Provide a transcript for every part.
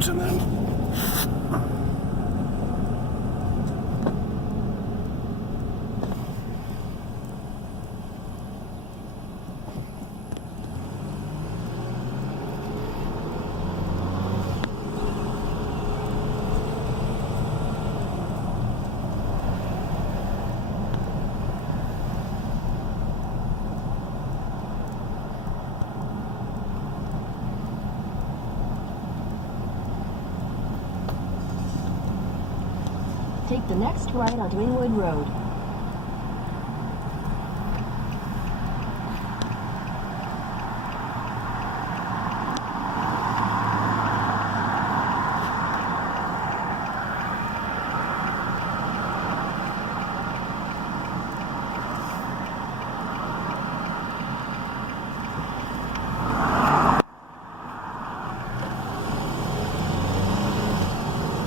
лучше, наверное. Take the next right onto Inwood Road.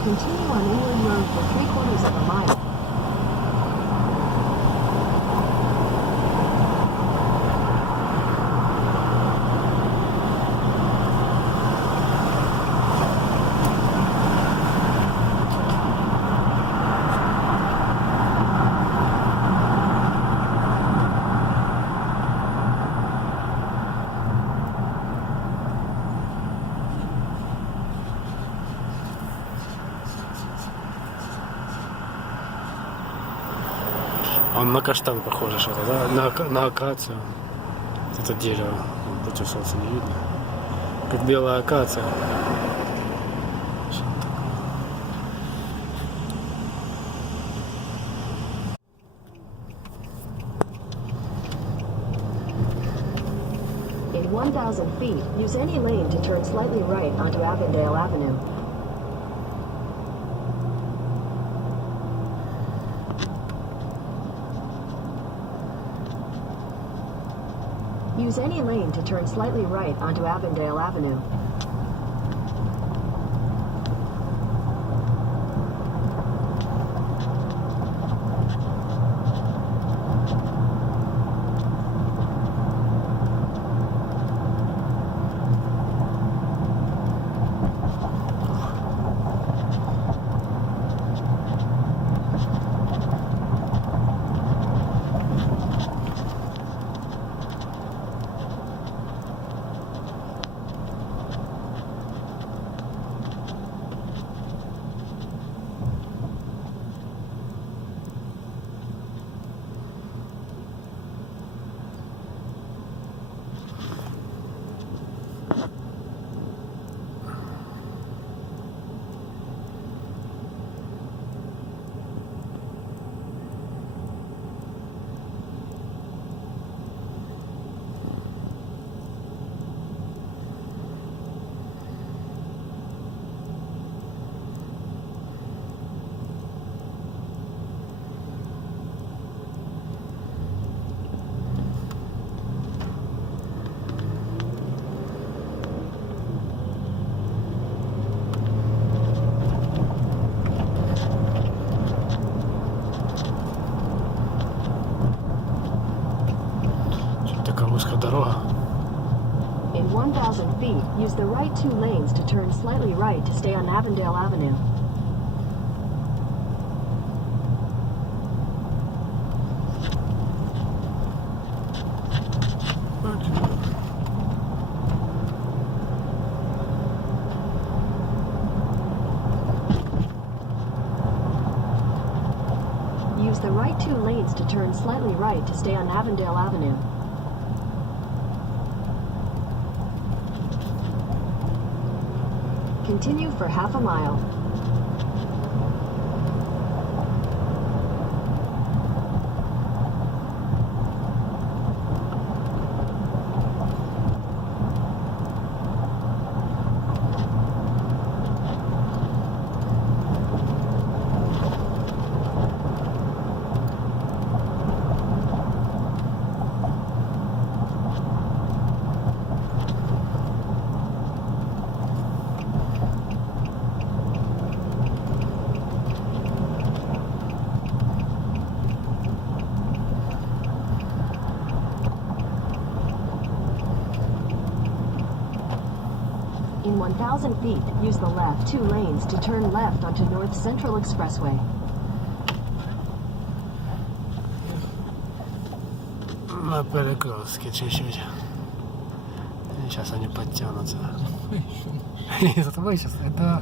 Continue on Inwood Road for 3/4 of a mile. Он на каштан похоже что-то, да? На акацию. Это дерево. Против солнца не видно. Как белая акация. In 1,000 feet, use any lane to turn slightly right onto Avondale Avenue. Use any lane to turn slightly right onto Avondale Avenue. Узкая дорога. In 1,000 feet, use the right 2 lanes to turn slightly right to stay on Avondale Avenue. Use the right 2 lanes to turn slightly right to stay on Avondale Avenue. Continue for half a mile. 1,000 feet, use the left 2 lanes to turn left onto North Central Expressway. На перекрестке чуть-чуть. Сейчас они подтянутся. За тобой сейчас, это...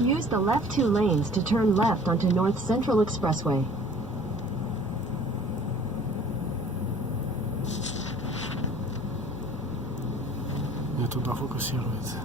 Use the left 2 lanes to turn left onto North Central Expressway. Не туда фокусируется.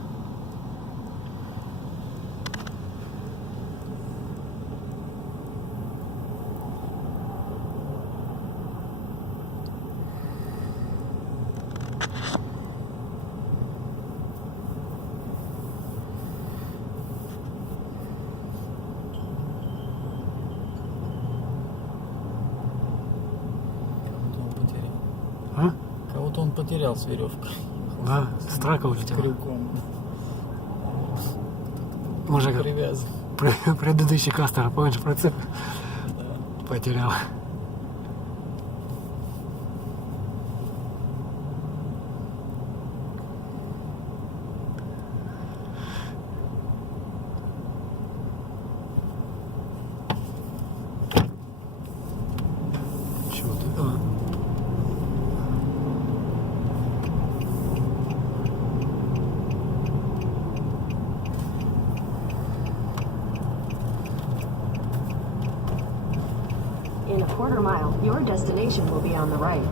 А? Кого-то он потерял с веревкой. Да, с трака улетел. Крюком. Может, как Привязан. предыдущий кастер, помнишь, прицеп Да. потерял. Чего ты? А. In a quarter mile, your destination will be on the right.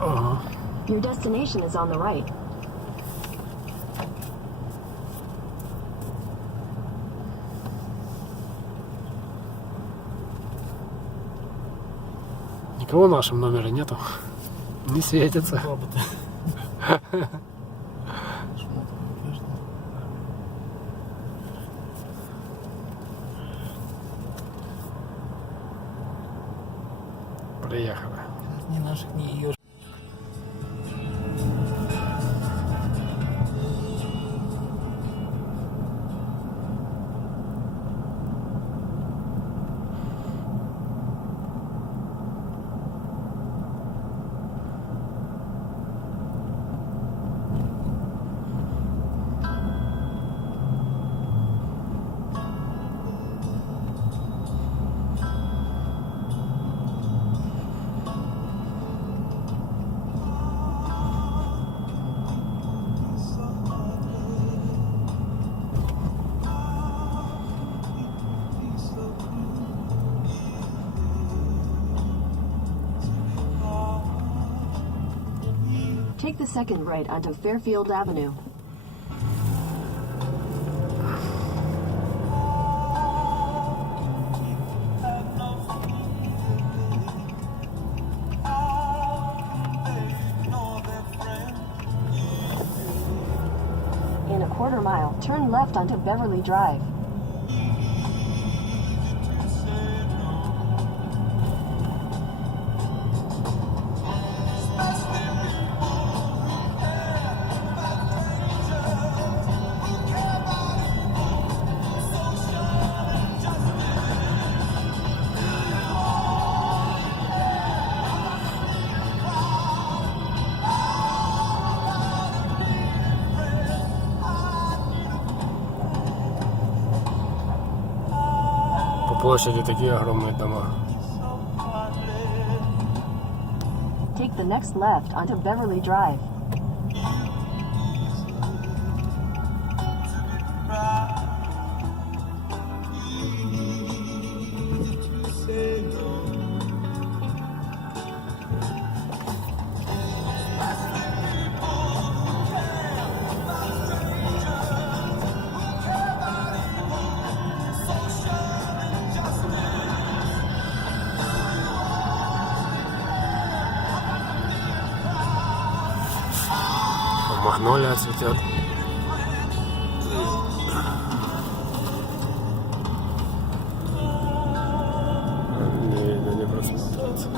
Ага. Your destination is on the right. Никого в нашем номере нету. Не светится. Баба-то. Приехали. Ни наших, ни ее. Take the second right onto Fairfield Avenue. In a quarter mile, turn left onto Beverly Drive. По площади такие огромные дома. Take the next left onto Beverly Drive. Магнолия цветет. Не видно, не просматривается.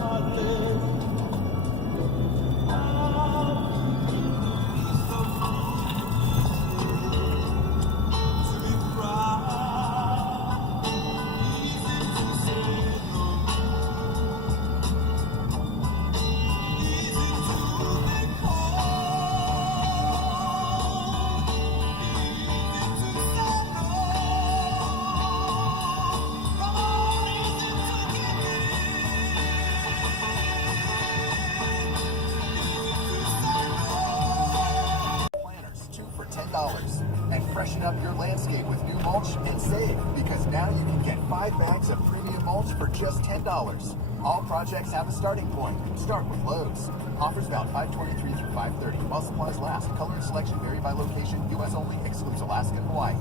Planters, 2 for $10. And freshen up your landscape with new mulch and save, because now you can get 5 bags of premium mulch for just $10. All projects have a starting point. Start with Lowe's. Offers valid 5/23 through 5/30 while supplies last. Color and selection vary by location. U.S. only. Excludes Alaska and Hawaii.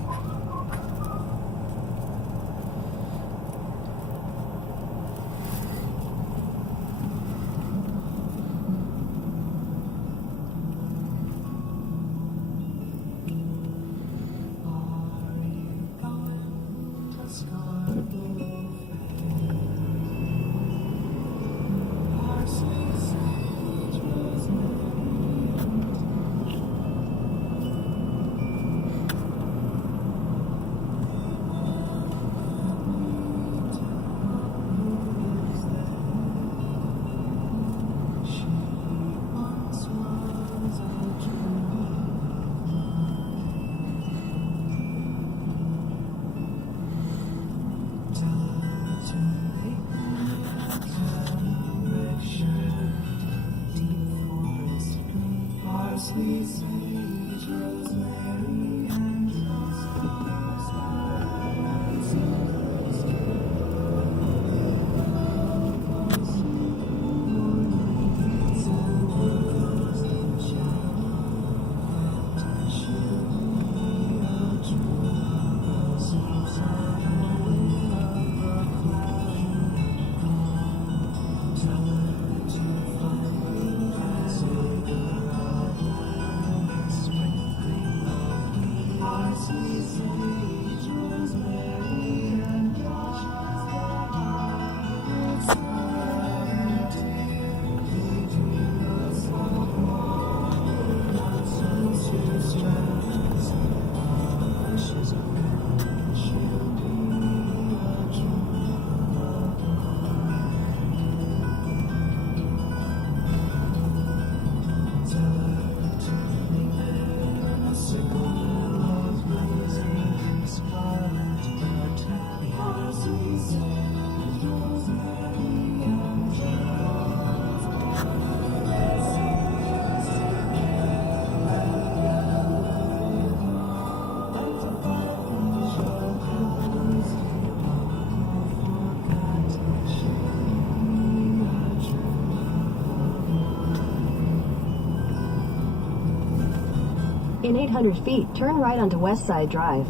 In 800 feet, turn right onto West Side Drive.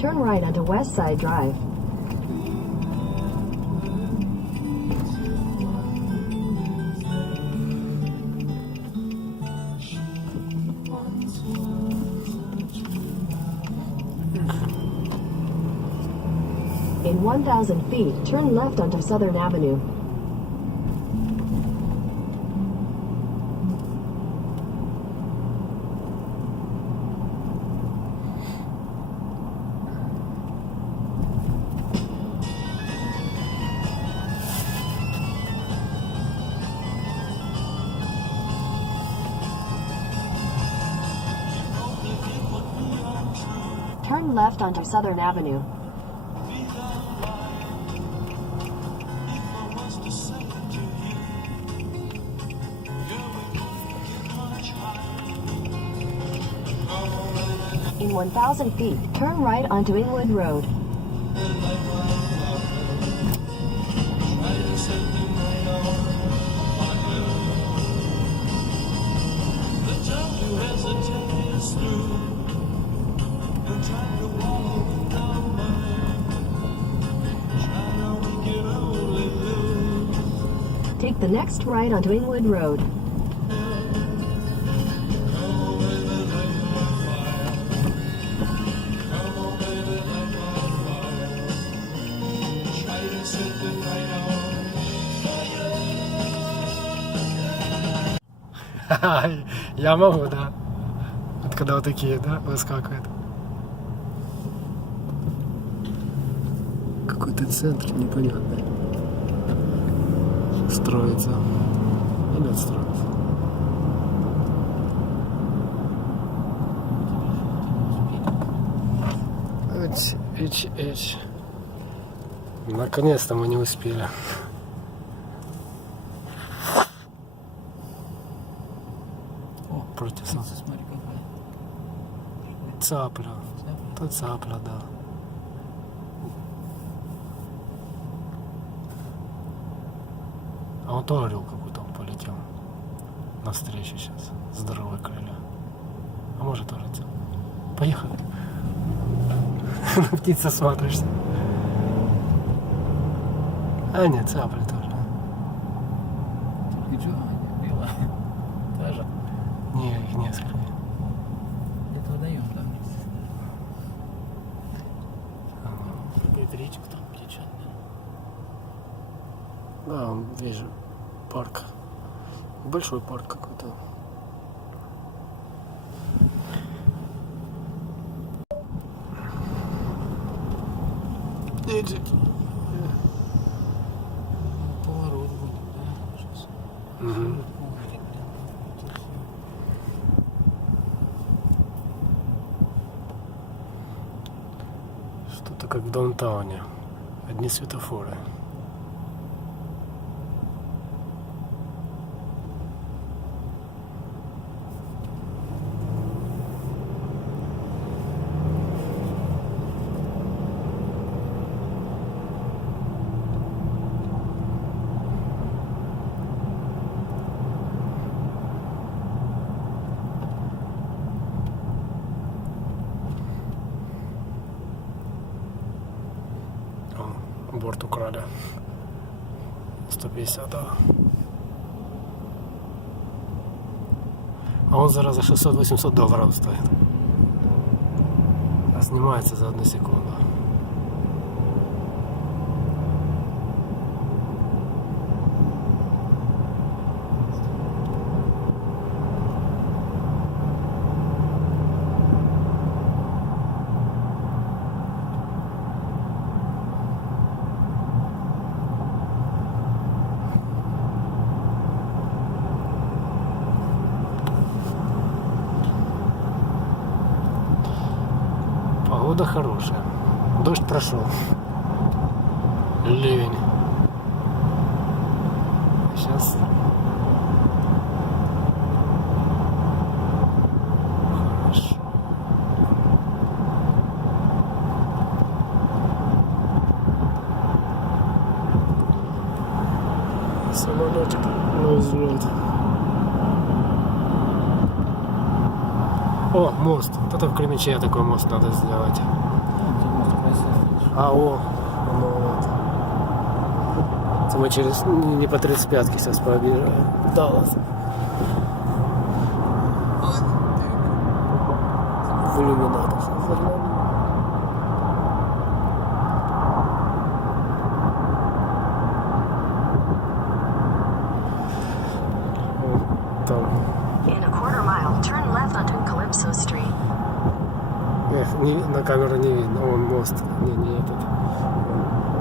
Turn right onto West Side Drive. In 1,000 feet, turn left onto Southern Avenue. Turn left onto Southern Avenue. In 1,000 feet, turn right onto Inwood Road. Take the next right onto Inglewood Road. Я могу, да. Вот когда вот такие, да, выскакивают. Какой-то центр непонятный. Строится. Или отстроится. Эч. Наконец-то мы не успели. О, против солнца. Смотри, какая. Цапля. То цапля, да. А он то орел какой-то он полетел. Навстречу сейчас. Здоровые крылья. А может тоже цапля. Поехали. На птицу смотришься. А нет, цапля тоже. И что, белая? Та же. Не, их несколько. Где-то водоем там есть. Какая-то речка там течет. Да, вижу парк. Большой парк какой-то. Поворот будет, да? Сейчас. Угу. Что-то как в даунтауне. Одни светофоры. Борт украли. 150, да. А он зараз за $600-800 стоит. А снимается за 1 секунду. Погода хорошая. Дождь прошел. Ливень. Сейчас. Хорошо. Самолетик на взлет. О, мост. Кто-то в Кременчуге такой мост надо сделать. А, о, ну вот. Это мы через, не по 35-ке сейчас побежали. Даллас. В иллюминатор. Вот там. In a quarter mile, turn left onto Calypso Street. Эх, на камеру не видно. Вон мост. Не этот.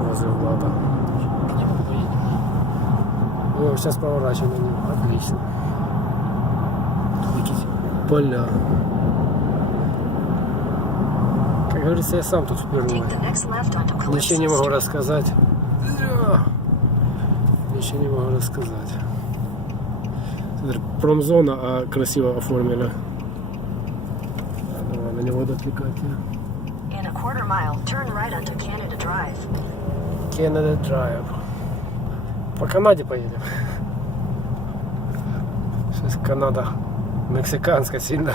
Возле Влада. К нему поедем. О, сейчас поворачиваем на него. Отлично. Какие поля. Как говорится, я сам тут впервые. Take the next left onto Ничего Calypso не могу Street. рассказать. Ничего не могу рассказать. Смотри, промзона, а красиво оформили. Давай на него отвлекать. In a quarter mile, turn right onto Canada Drive. Canada Drive. По Канаде поедем. Сейчас Канада мексиканская сильно.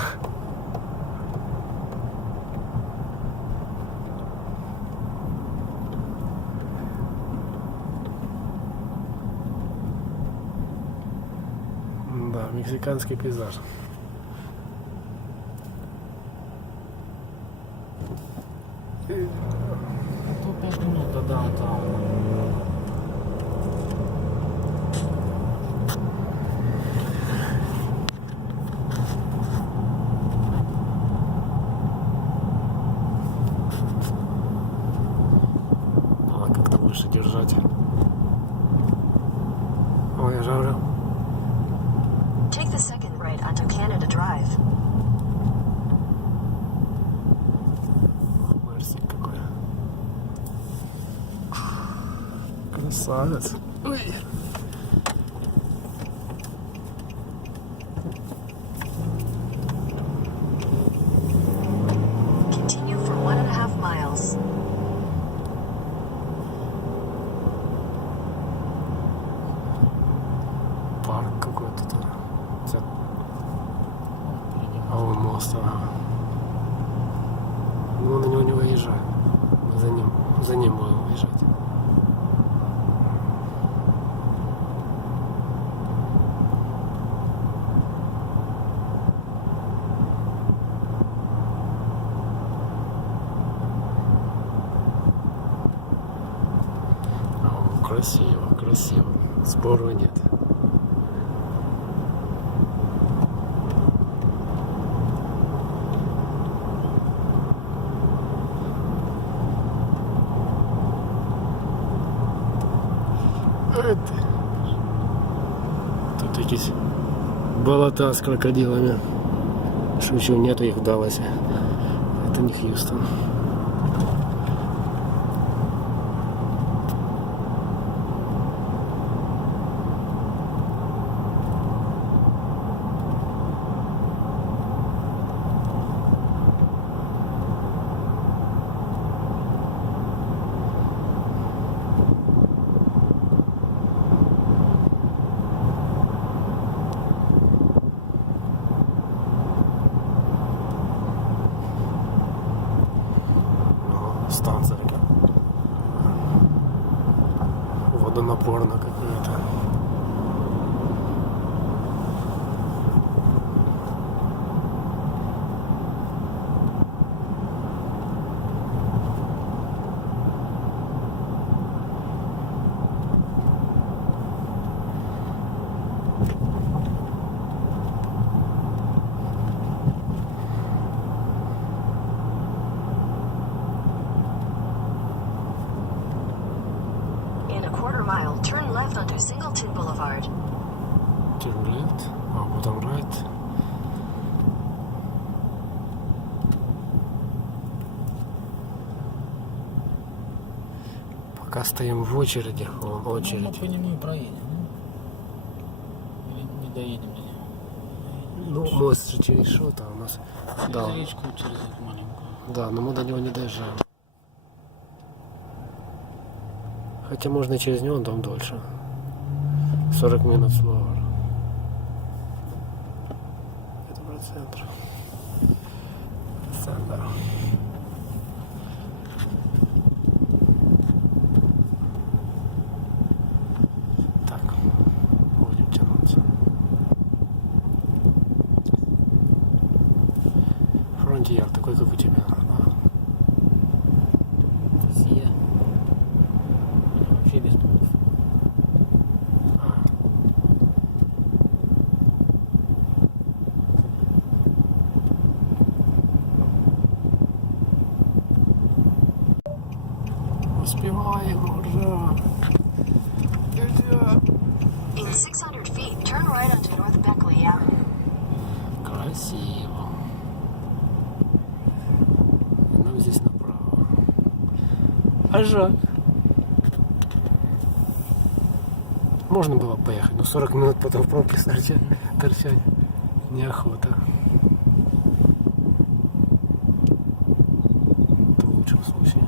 Мексиканский пейзаж. Тут 5 минут до даунтауна. Надо как-то больше держать. Ой, я жарю. Take the second right onto Canada Drive. Мерсик какой. Красавец. Ой. Continue for 1.5 miles. Парк какой-то тут. Це- Впереди А вон мост, ага. Ну на него не выезжай. Мы за ним будем выезжать. О, красиво, красиво. Спору нет. Тут якісь болота з крокодилами. Шучу, нету їх в Далласе. Это не Хьюстон. Станция такая водонапорная какая-то. In a quarter mile, turn left onto Singleton Boulevard. Turn left, а потом right. Пока стоим в очереди, Ну, мы очередь. по нему и проедем. Или не доедем до него. Ну, мост же через что-то у нас. Через Да, речку, через эту маленькую. да, но мы до него не доезжаем. Хотя можно и через него, там дольше. 40 минут снова. Это про центр. Центр. Так, будем тянуться. Фронтир такой, как у тебя. Да. Сия. Вообще без плюсов. Успеваем, ура! Нельзя! In 600 feet, turn right onto North Beckley Avenue. Красиво. И нам здесь направо. А жаль. Можно было поехать, но 40 минут потом в пробке торчать неохота. Это в лучшем случае.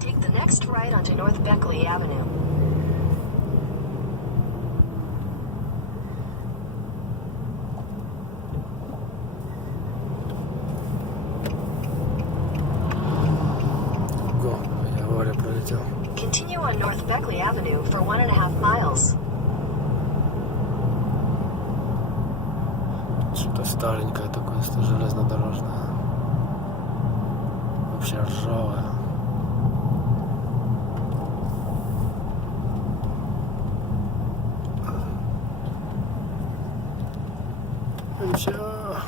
Take the next right onto North Beckley Avenue. море пролетел. Continue on North Beckley Avenue for 1.5 miles. Что-то старенькое такое, железнодорожное. Вообще ржавое. Ничего.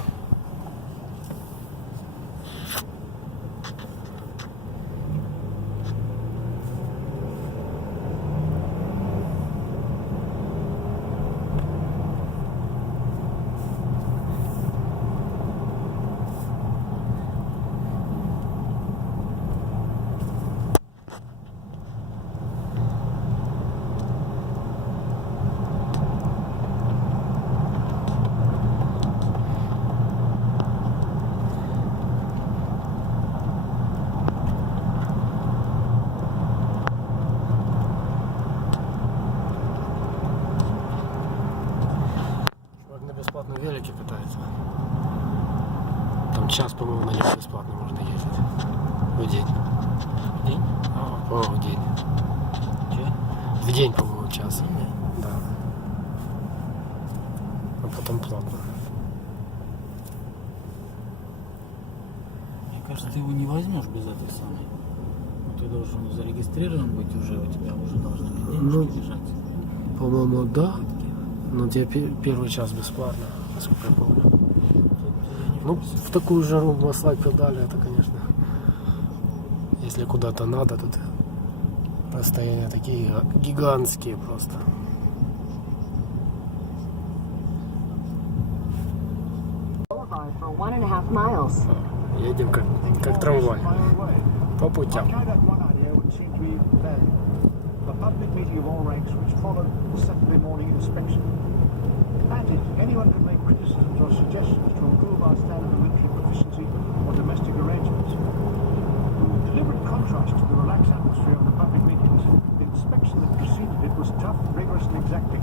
Бесплатно велике катается. Там час, по-моему, на нем бесплатно можно ездить. В день. День? В день. Че? В день, по-моему, час. Да. Да. А потом платно. Мне кажется, ты его не возьмешь без этой самой. Ну, ты должен зарегистрирован быть уже, у тебя уже должны быть денежки лежать. По-моему, да. Скидки. Но тебе первый час бесплатно, насколько я помню. Тут я не Ну, в курсе. в такую жару маслать педали, это, конечно, если куда-то надо, тут расстояния такие гигантские просто. Boulevard for 1.5 miles. Едем как трамвай. По путям. A public meeting of all ranks which followed the Saturday morning inspection. At it, anyone could make criticisms or suggestions to improve our standard of military proficiency or domestic arrangements. In deliberate contrast to the relaxed atmosphere of the public meetings, the inspection that preceded it was tough, rigorous and exacting.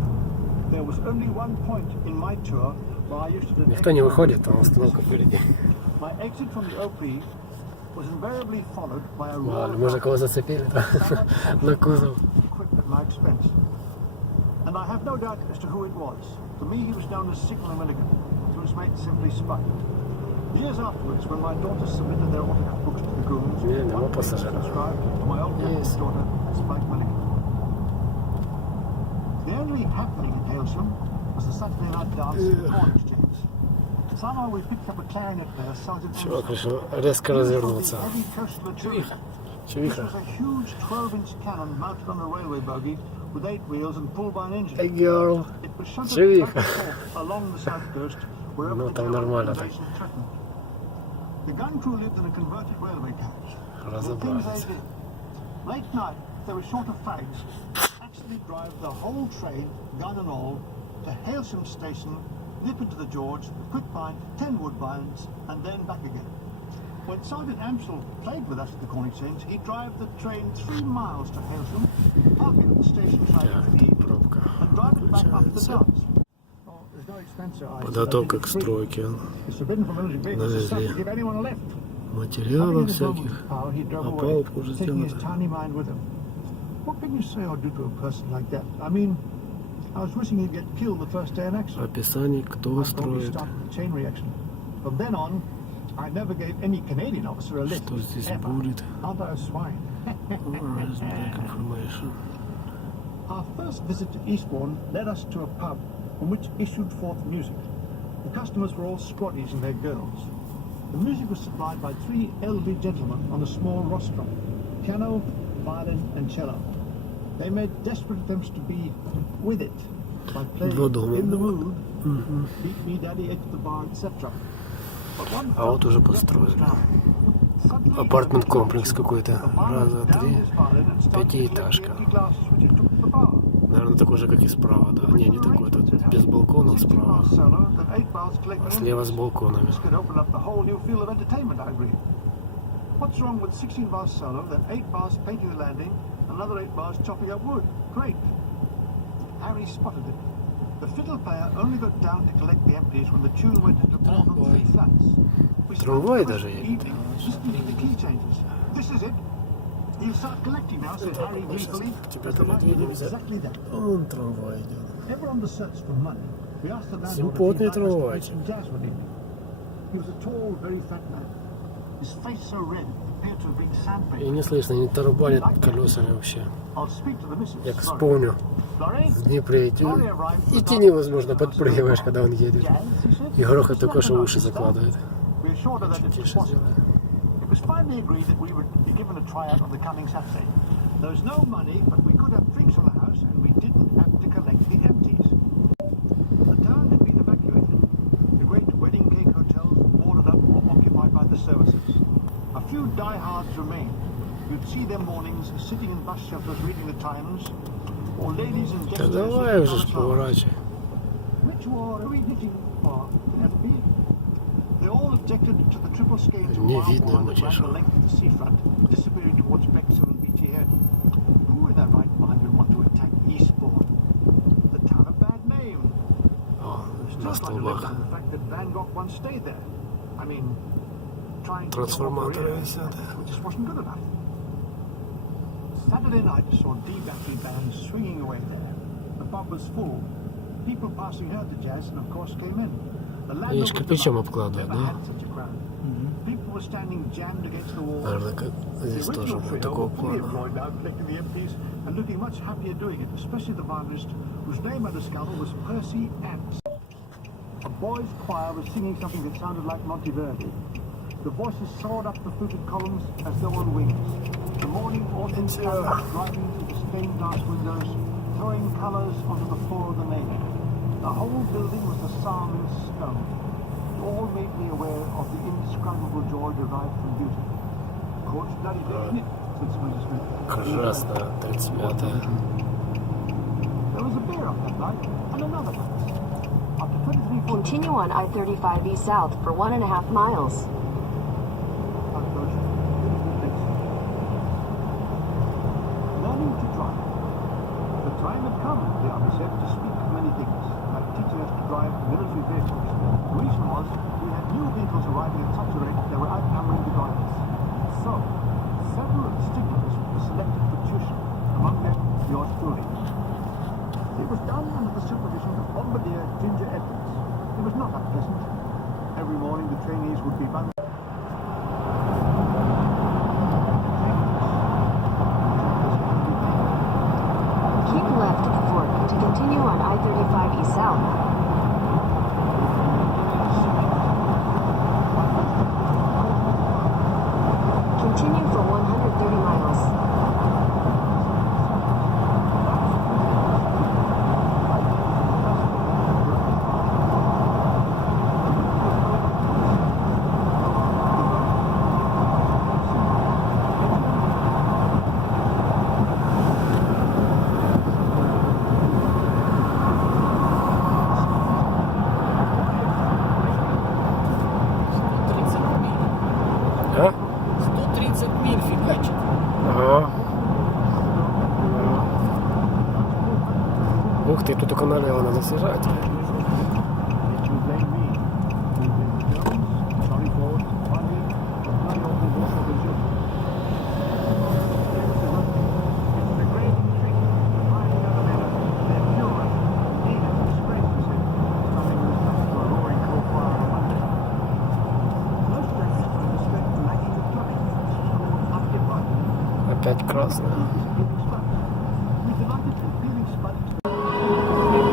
There was only one point in my tour where I used to... Никто не выходит, там остановка впереди. My exit from the OP was invariably followed by a roar Ладно, of можно кого зацепили на кузов. equipped at my expense. And I have no doubt as to who it was. To me, he was known as Signal Milligan, to his mate simply Spud. Years afterwards, when my daughters submitted their autograph books to the grooms, Yeah, no one more passengers. subscribed to my old Yes. daughter, Spike Milligan. The only happening in Hailsham was the Saturday night dance at Corn Exchange. Somehow we picked up a clarinet player, Sergeant Чувак Anderson. решил резко развернуться. Heavy coastal artillery. This Чувиха. was a huge 12-inch cannon mounted on a railway bogie with 8 wheels and pulled by an engine. Hey girl. It was shunted Чувиха. back and forth along the south coast wherever Ну, the там German нормально так. invasion threatened. The gun crew lived in a converted railway carriage. The things Разобрались. they did. Late night, they were short of fags. Actually drive the whole train, gun and all, to Hailsham Station, nip into the George, the Quickbind, 10 Woodbines, and then back again. When Sergeant Amsel played with us at the Corn Exchange, he'd drive the train 3 miles to Hailsham, park it at the station side Так, for the evening, пробка and drive it back up to the включается. dance. Oh, there's no expense, sir. Подготовка к стройке. It's forbidden for military vehicles to Навезли give anyone a lift. материалов Having this moment всяких. of power, he drove away, Опалубку уже taking his сделали. tiny mind with him. What can you say or do to a person like that? I mean, I was wishing he'd get killed the first day in action. Описание, кто I probably строит. started a chain reaction. From then on, I never gave any Canadian officer a lift. Что здесь ever. будет? Aren't I a swine? Where's back information? Our first visit to Eastbourne led us to a pub from which issued forth music. The customers were all squaddies and their girls. The music was supplied by 3 elderly gentlemen on a small rostrum: piano, violin and cello. They made desperate attempts to be with it by playing Два дома In the было. Mood, Beat Me Daddy, Edge of the Bar, etc. But one А вот felt уже left построили. Suddenly, Апартмент-комплекс the какой-то. barman Раз, два, downed три. his violin and started to collect the Пятиэтажка. empty glasses which he took to the bar. Наверное, такой же, как и справа, да? Не, не такой, тут без балконов справа. А слева с балконами. This could open up the whole new field of entertainment, I agree. What's wrong with 16 bars solo, then 8 bars painting the landing, another 8 bars chopping up wood? Great. Harry spotted it. The fiddle player only got down to collect the empties when the tune went into more than 3 flats. We spent Трамвай the даже rest of the едет. evening listening to the key changes. This is it. He'll start collecting now, said Harry gleefully. Тебя As то the light медведя did везет. exactly that. Он трамвай идет. Ever on the search for money, we asked the landlord Симпотный if he'd like us to трамвай. play some jazz one evening. He was a tall, very fat man. His face so red, it appeared to have been И sandpaper. не слышно, не тарабанит колесами вообще. I'll speak to the missus. Як Sorry. вспомню, Lorraine, в Днепре идти Lorry arrived for the идти dark невозможно, hours. подпрыгиваешь, когда он едет. Jazz, he said. И грохот It's только not что enough уши stuff. закладывает. We assured her that it was Тише possible. сделай. It was finally agreed that we would be given a tryout on the coming Saturday. There was no money, but we could have drinks on the house, and we didn't have to collect the empties. The town had been evacuated. The great wedding cake hotels boarded up or occupied by the services. A few diehards remained. You'd see them mornings sitting in bus shelters reading the Times, or ladies and Да gentlemen давай уже sitting on the поворачивай. Which war are we knitting for, FB? They all objected to the triple skeins of Не wild видно wine ему that ran чешу. the length of the seafront, disappearing towards Bexhill and Beachy Head. Who in their right mind would want to attack Eastbourne? The town of bad name. О, Still на trying to live столбах. down the fact that Van Gogh once stayed there. I mean, trying to Трансформаторы career, висят. it just wasn't good enough. Saturday night saw D battery bands swinging away there. The pub was full. People passing heard the jazz and of course came in. The landlord Они was кирпичом delighted. обкладывают, Never да? had such a crowd. People were standing jammed against the walls. Наверное, как The здесь тоже original будет trio такого were fully плана. employed now collecting the empties and looking much happier doing it, especially the violinist whose name on the scalpel was Percy Ants. A boys' choir was singing something that sounded like Monteverdi. The voices soared up the fluted columns as though on wings. The morning autumn sun was driving through the stained glass windows, throwing colours onto the floor of the nave. The whole building was a psalm in stone. It all made me aware of the indescribable joy derived from beauty. Coach bloody definite, said Smith Smith. Красная, 35-я. There was a beer up that night, and another night. After 23 full Continue on I-35 east south for 1.5 miles. Learning to drive. The time had come, the army said, to speak of many things, like teaching us to drive military vehicles. The reason was we had new vehicles arriving at such a rate they were outnumbering the drivers. So, several stigmas were selected for tuition, among them yours truly. It was done under the supervision of Bombardier Ginger Edwards. It was not unpleasant. Every morning the trainees would be bundled. Keep left at the fork to continue on I-35 east south. Continue for 130 miles. А? 130 миль фигачит. Ага. Ух ты, тут только налево надо съезжать. It would blame me. The Germans, sorry for it, finally, but not all the war of the Germans. It's a degrading trick, finding other men, they're pure, needed, disgraces it, coming with back to a roaring coal fire on Monday. Most British were distressed lacking of plumbing, so occupied. Опять красная. We delighted in feeling spud to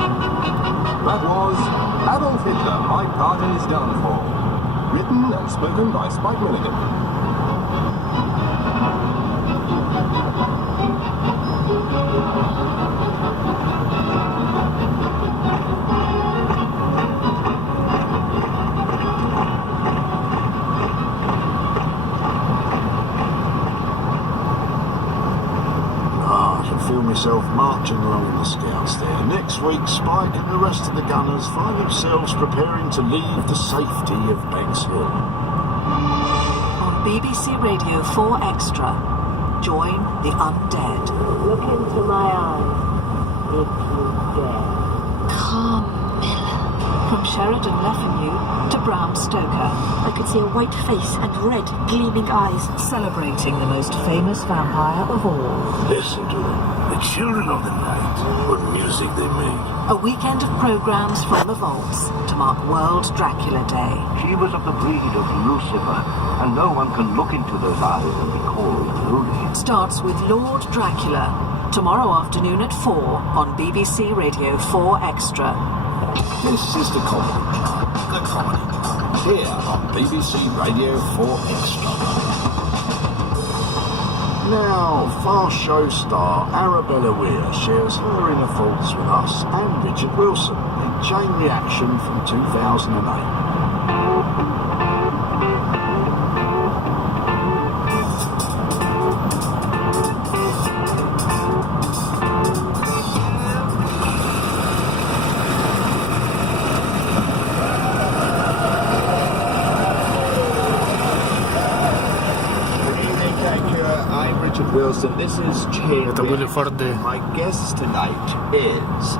That was Adolf Hitler, My Party's Downfall. Written and spoken by Spike Milligan. I can feel myself marching along in the Scouts there. Next week, Spike and the rest of the gunners find themselves preparing to leave the safety of Bexhill. On BBC Radio 4 Extra, Join the undead. Look into my eyes, if you dare. Carmilla. From Sheridan Le Fanu to Bram Stoker. I could see a white face and red, gleaming eyes. Celebrating the most famous vampire of all. Listen to them. The children of the night. What music they make. A weekend of programs from the vaults to mark World Dracula Day. She was of the breed of Lucifer, and no one can look into those eyes and be called holy. Starts with Lord Dracula. Tomorrow afternoon at 4 on BBC Radio 4 Extra. This is the comedy. The comedy. Here on BBC Radio 4 Extra. Now, fast show star Arabella Weir shares her inner thoughts with us and Richard Wilson in Chain Reaction from 2008. Wilson, this is Chain Это были Форды. My guest tonight is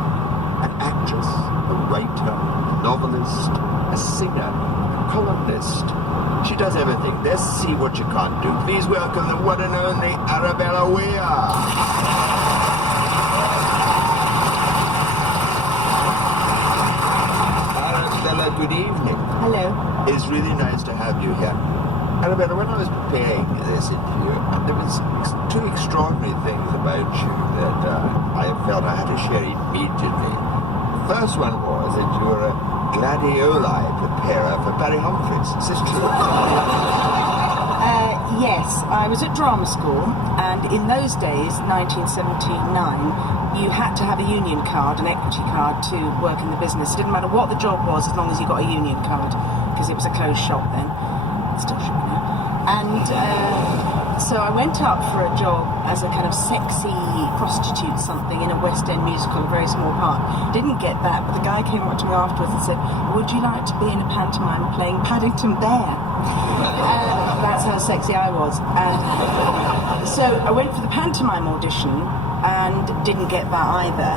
an actress, a writer, a novelist, a singer, a columnist. She does everything. Let's see what you can't do. Please welcome the one and only Arabella Weir. Arabella, good evening. Hello. It's really nice to have you here. Arabella, when I was preparing this interview, there was two extraordinary things about you that I felt I had to share immediately. The first one was that you were a gladioli preparer for Barry Humphries. Is this true? Yes, I was at drama school, and in those days, 1979, you had to have a union card, an equity card, to work in the business. It didn't matter what the job was as long as you got a union card, because it was a closed shop then. Still should be now. And so I went up for a job as a kind of sexy prostitute something in a West End musical, a very small part. Didn't get that, but the guy came up to me afterwards and said, would you like to be in a pantomime playing Paddington Bear? That's how sexy I was. And so I went for the pantomime audition and didn't get that either.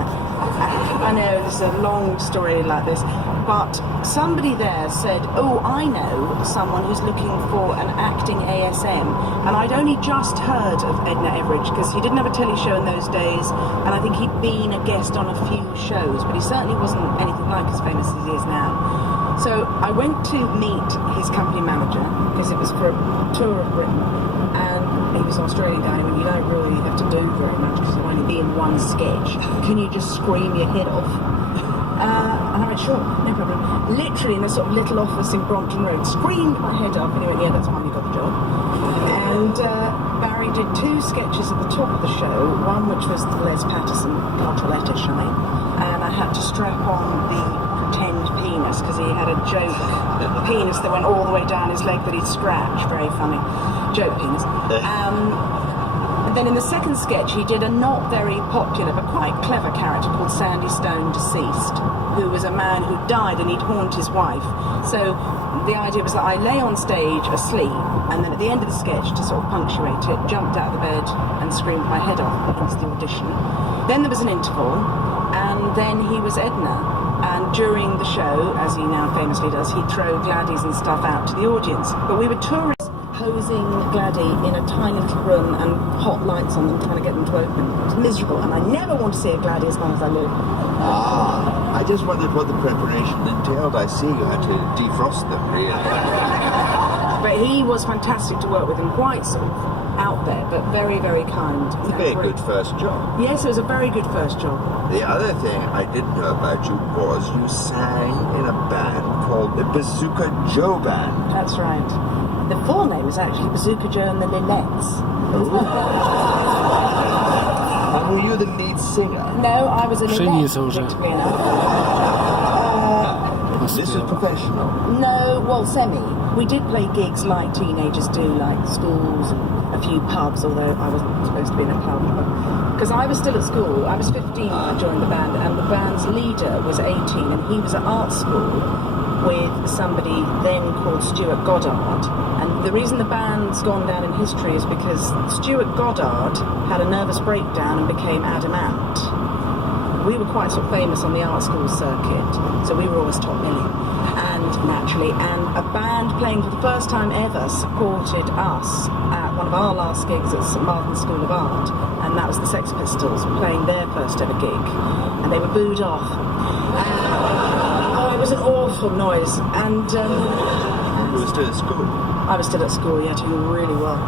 I know this is a long story like this, but somebody there said, oh, I know someone who's looking for an acting ASM, and I'd only just heard of Edna Everage because he didn't have a telly show in those days, and I think he'd been a guest on a few shows, but he certainly wasn't anything like as famous as he is now. So I went to meet his company manager because it was for a tour of Britain, and he was an Australian guy, and you don't really have to do very much because it'll only be in one sketch. Can you just scream your head off? And I went, sure, no problem. Literally in this sort of little office in Brompton Road, screamed my head off, and he went, yeah, that's fine, you got the job. And Barry did two sketches at the top of the show, one which was the Les Patterson Controletta Shine, and I had to strap on the pretend penis because he had a joke penis that went all the way down his leg that he'd scratch. Very funny. Joke penis. And then in the second sketch he did a not very popular but quite clever character called Sandy Stone Deceased, who was a man who died and he'd haunt his wife. So the idea was that I lay on stage asleep, and then at the end of the sketch, to sort of punctuate it, jumped out of the bed and screamed my head off against the audition. Then there was an interval, and then he was Edna. And during the show, as he now famously does, he'd throw gladdies and stuff out to the audience. But we were tourists posing Gladdy in a tiny little room and hot lights on them, trying to get them to open. It was miserable, and I never want to see a Gladdy as long as I live. I just wondered what the preparation entailed. I see you had to defrost them, really. But he was fantastic to work with, and quite sort of out there, but very, very kind. It's a very good first job. Yes, it was a very good first job. The other thing I didn't know about you was you sang in a band called the Bazooka Joe Band. That's right. The full name is actually Bazooka Joe and the Lilettes. And were you the lead singer? No, I was a Lilette, уже. This is professional. No, well, semi. We did play gigs like teenagers do, like schools and a few pubs, although I wasn't supposed to be in a pub. Because I was still at school. I was 15 when I joined the band, and the band's leader was 18, and he was at art school. with somebody then called Stuart Goddard. And the reason the band's gone down in history is because Stuart Goddard had a nervous breakdown and became adamant. We were quite sort of famous on the art school circuit, so we were always top billing. And naturally, and a band playing for the first time ever supported us at one of our last gigs at St Martin's School of Art, and that was the Sex Pistols playing their first ever gig, and they were booed off. It was an awful noise, and You were still at school? I was still at school, yeah, doing really well.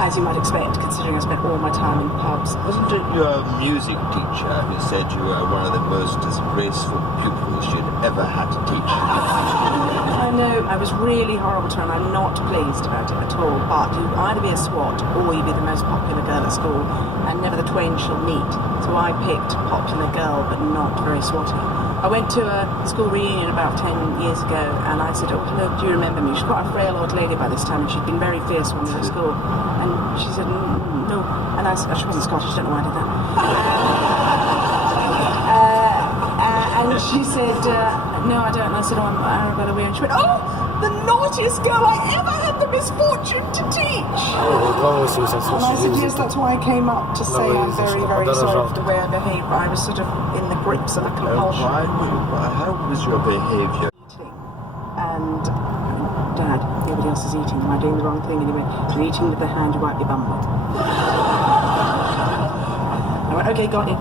As you might expect, considering I spent all my time in pubs. Wasn't it your music teacher who said you were one of the most disgraceful pupils she'd ever had to teach? I know, I was really horrible to her, and I'm not pleased about it at all, but you'd either be a swot or you'd be the most popular girl at school, and never the twain shall meet. So I picked popular girl, but not very swotty. I went to a school reunion about 10 years ago, and I said, "Oh, hello, do you remember me?" She's quite a frail old lady by this time, and she'd been very fierce when we were at school. And she said, "No." And I said, she wasn't Scottish, don't know why I did that. And she said, "No, I don't." And I said, "Oh, I'm Arabella Weir." And she went, "Oh, the naughtiest girl I ever had the misfortune to teach." And I said, "Yes, that's why I came up to say I'm very, very sorry for the way I behaved, but I was sort of in the grips of a compulsion." How was your behaviour? And Dad, everybody else is eating. Am I doing the wrong thing? And he went, "You're eating with the hand you wipe your bum with." I went, "Okay, got it."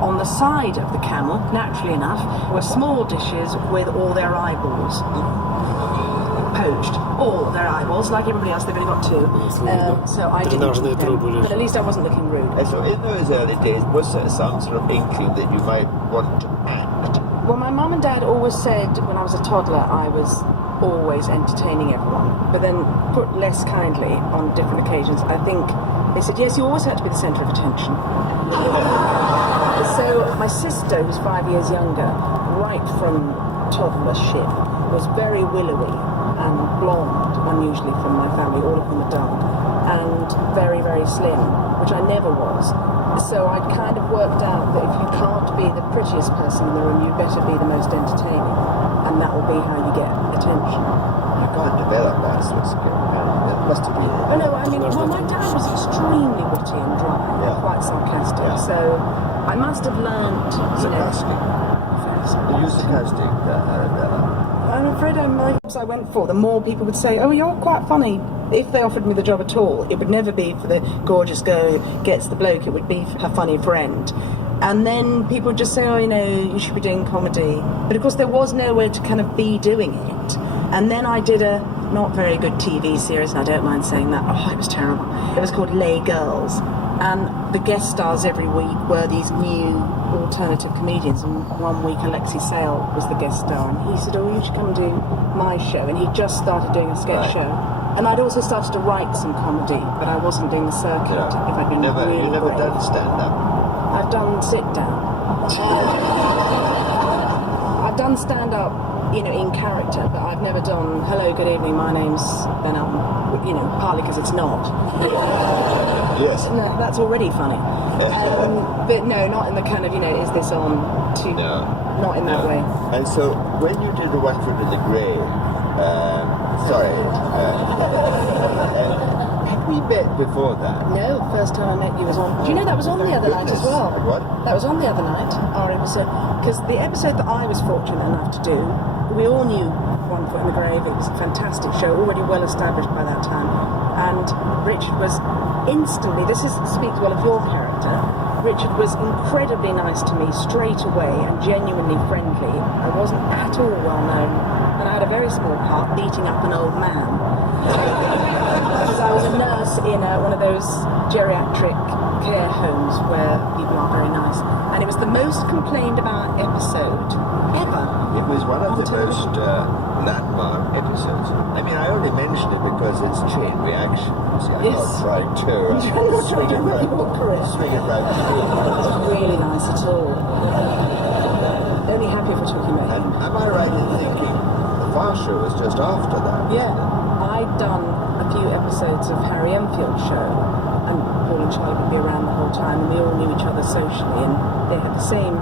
On the side of the camel, naturally enough, were small dishes with all their eyeballs. Poached. All their eyeballs, like everybody else, they've only got two. So I didn't eat them. But at least I wasn't looking rude. So in those early days, was there some sort of inkling that you might want to act? Well, my mum and dad always said when I was a toddler I was always entertaining everyone, but then put less kindly on different occasions. I think they said, yes, you always had to be the centre of attention. So my sister, who's 5 years younger, right from toddlership, was very willowy and blonde, unusually from my family, all of them are dark, and very, very slim, which I never was. So I'd kind of worked out that if you can't be the prettiest person in the room, you'd better be the most entertaining, and that will be how you get attention. You can't develop that sort of skill. It must have been. Oh no, I mean, well, my dad was extremely witty and dry, quite sarcastic, so I must have learned, sarcastic. Are you sarcastic, Arabella? I'm afraid I might. I went for, the more people would say, "Oh, you're quite funny." If they offered me the job at all, it would never be for the gorgeous girl who gets the bloke, it would be for her funny friend. And then people would just say, "Oh, you should be doing comedy." But of course there was nowhere to kind of be doing it. And then I did a not very good TV series, and I don't mind saying that. Oh, it was terrible. It was called Lay Girls. And the guest stars every week were these new alternative comedians, and one week Alexei Sale was the guest star, and he said, "Oh, you should come and do my show." And he just started doing a sketch show. And I'd also started to write some comedy, but I wasn't doing the circuit. If I'd been really you never brave. done stand-up? I've done sit-down. I've done stand-up, in character, but I've never done, "Hello, good evening, my name's Ben Elton," partly because it's not. Yes. No, that's already funny. But no, not in the kind of, is this on to... No. Not in that way. And so, when you did the One Foot in the Grave, had we met before that? No, first time I met you was on... Do you know that was on the other night as well? What? That was on the other night, our episode. Because the episode that I was fortunate enough to do, we all knew One Foot in the Grave. It was a fantastic show, already well established by that time. And Richard was instantly... This speaks well of your character. Richard was incredibly nice to me straight away and genuinely friendly. I wasn't at all well known, and I had a very small part beating up an old man. Because I was a nurse in one of those geriatric care homes where people aren't very nice. And it was the most complained about episode ever. It was one of the most landmark episodes. I mean, I only mention it because it's chain reaction. See, I'm not trying to swing it right through. It's really nice at all. Only happy if we're talking about And am I right in thinking the Far Show was just after that? Yeah. I'd done a few episodes of Harry Enfield's show, and Paul and Charlie would be around the whole time, and we all knew each other socially, and they had the same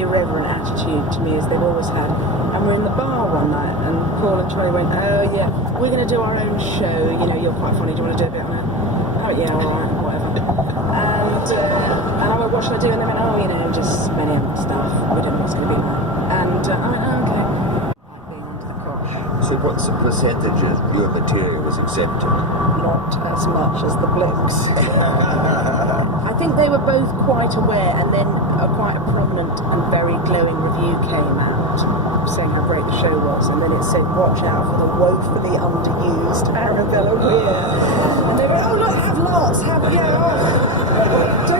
irreverent attitude to me as they've always had. And we're in the bar one night, and Paul and Charlie went, "Oh yeah, we're going to do our own show. You know, you're quite funny. Do you want to do a bit on it?" Oh yeah, all right, whatever. And I went, "What should I do?" And they went, "Oh, you know, just many stuff. We don't know what's going to be like." And I went, "Oh, okay." I've been under the cosh. So what's the percentage of your material was accepted? Not as much as the blokes. I think they were both quite aware, and then quite a prominent and very glowing review came out saying how great the show was, and then it said, "Watch out for the woefully underused Arabella Weir." And they went, "Oh look, have lots, don't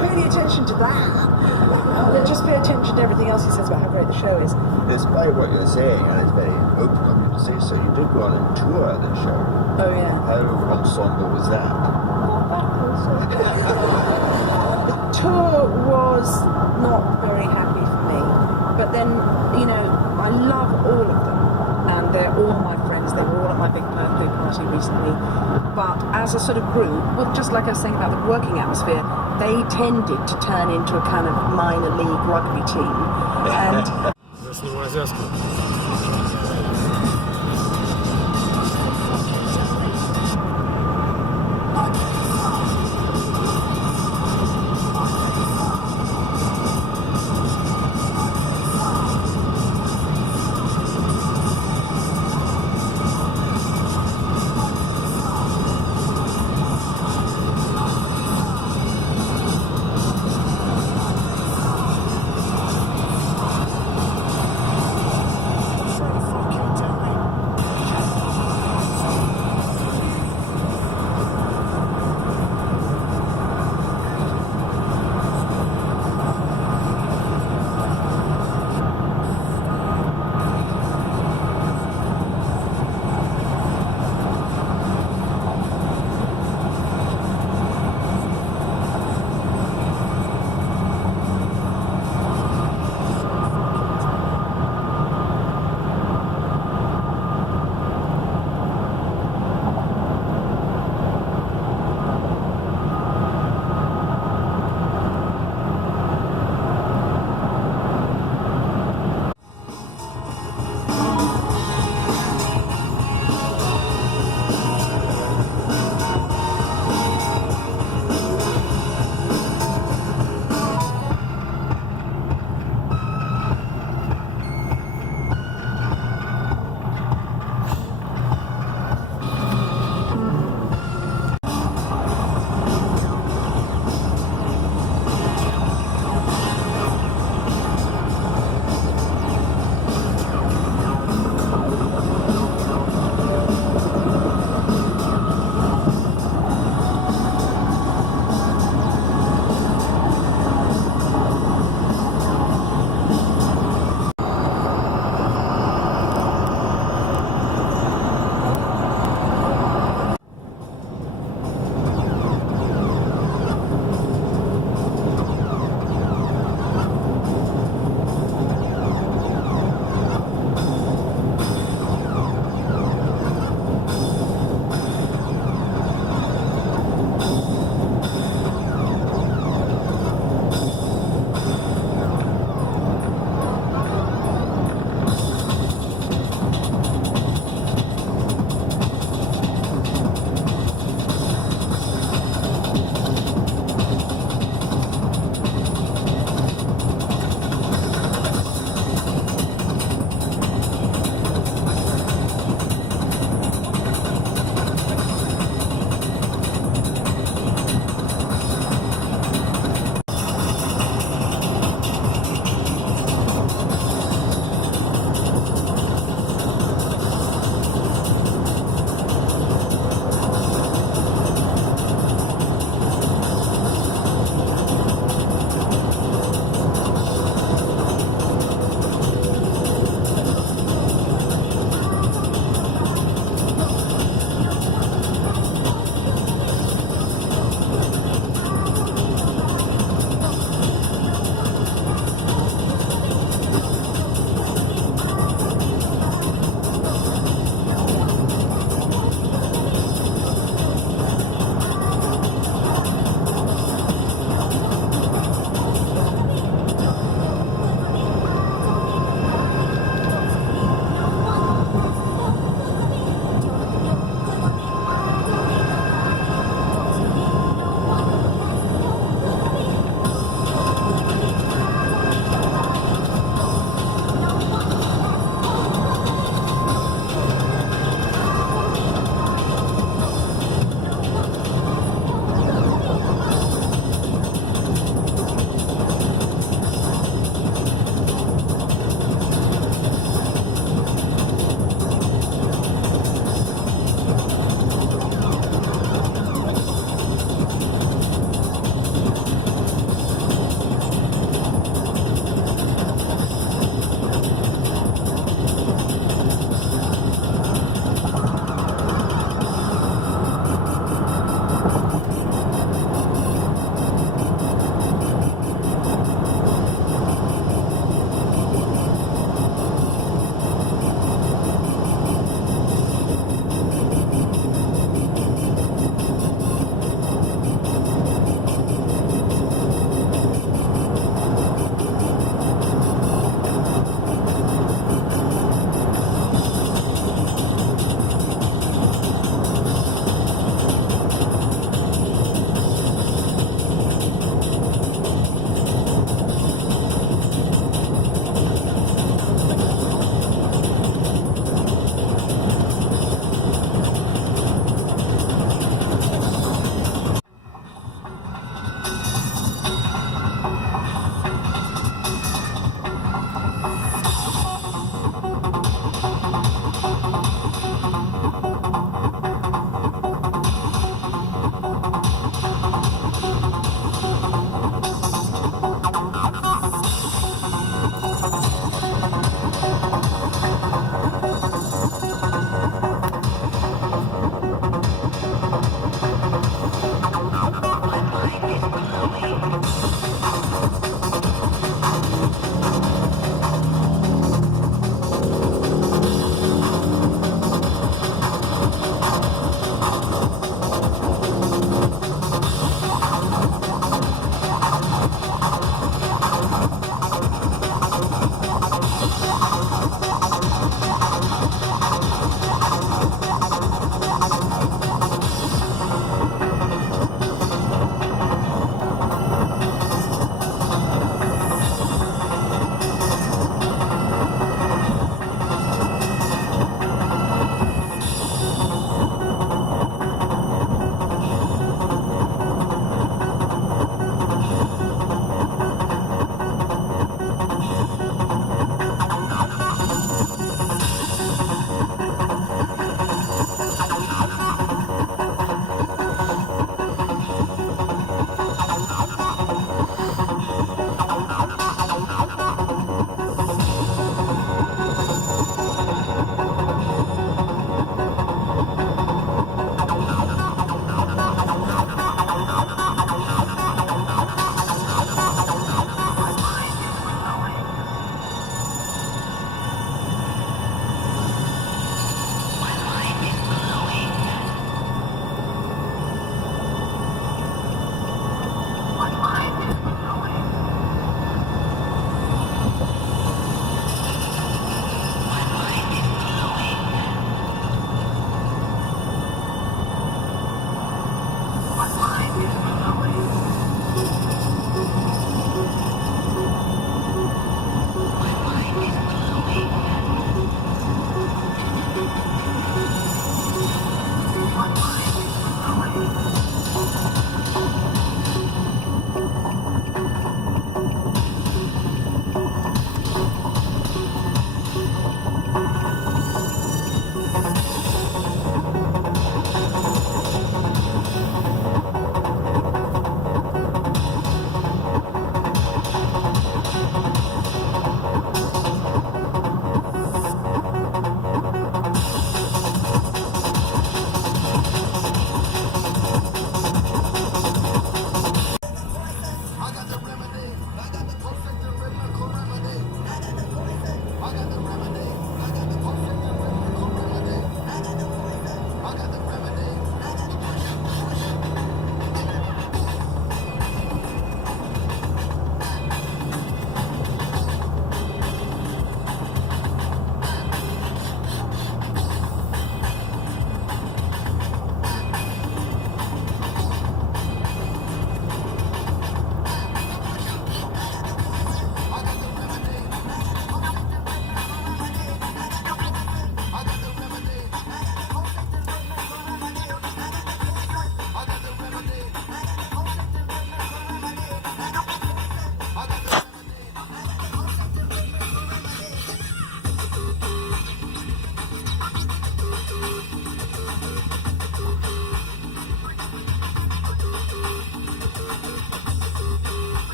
pay any attention to that. Just pay attention to everything else he says about how great the show is." Despite what you're saying, and it's very open of you to say so, you did go on and tour the show. Oh yeah. How ensemble was that? The tour was not very happy for me, but then, you know, I love all of them, and they're all my friends. They were all at my big birthday party recently, but as a sort of group, well, just like I was saying about the working atmosphere, they tended to turn into a kind of minor league rugby team, and Заснимай завязку.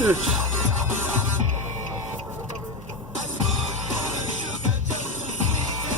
3.